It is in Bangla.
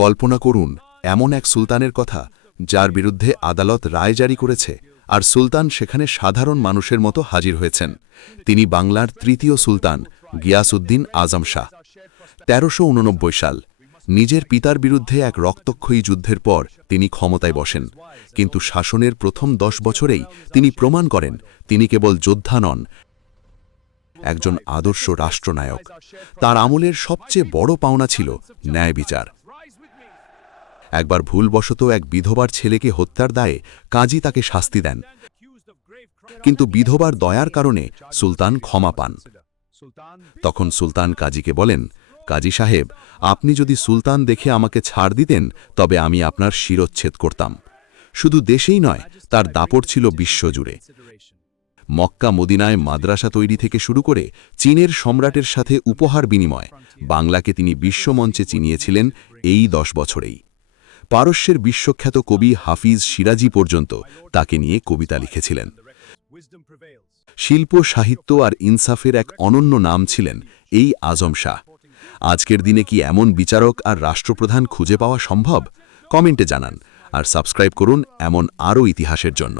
কল্পনা করুন এমন এক সুলতানের কথা যার বিরুদ্ধে আদালত রায় জারি করেছে আর সুলতান সেখানে সাধারণ মানুষের মতো হাজির হয়েছেন। তিনি বাংলার তৃতীয় সুলতান গিয়াসউদ্দিন আজম শাহ। ১৩৮৯ সাল নিজের পিতার বিরুদ্ধে এক রক্তক্ষয়ী যুদ্ধের পর তিনি ক্ষমতায় বসেন, কিন্তু শাসনের প্রথম ১০ বছরেই তিনি প্রমাণ করেন তিনি কেবল যোদ্ধা নন, একজন আদর্শ রাষ্ট্রনায়ক। তার আমলের সবচেয়ে বড় পাওনা ছিল ন্যায় বিচার। একবার ভুলবশত এক বিধবার ছেলেকে হত্যার দায়ে কাজী তাকে শাস্তি দেন, কিন্তু বিধবার দয়ার কারণে সুলতান ক্ষমা পান। তখন সুলতান কাজীকে বলেন, কাজী সাহেব, আপনি যদি সুলতান দেখে আমাকে ছাড় দিতেন তবে আমি আপনার শিরচ্ছেদ করতাম। শুধু দেশেই নয়, তার দাপট ছিল বিশ্বজুড়ে। মক্কা মদিনায় মাদ্রাসা তৈরি থেকে শুরু করে চীনের সম্রাটের সাথে উপহার বিনিময় বাংলাকে তিনি বিশ্বমঞ্চে চিনিয়েছিলেন এই ১০ বছরেই। পারস্যের বিশ্বখ্যাত কবি হাফিজ সিরাজি পর্যন্ত তাকে নিয়ে কবিতা লিখেছিলেন। শিল্প, সাহিত্য আর ইনসাফের এক অনন্য নাম ছিলেন এই আজম শাহ। আজকের দিনে কি এমন বিচারক আর রাষ্ট্রপ্রধান খুঁজে পাওয়া সম্ভব? কমেন্টে জানান আর সাবস্ক্রাইব করুন এমন আরও ইতিহাসের জন্য।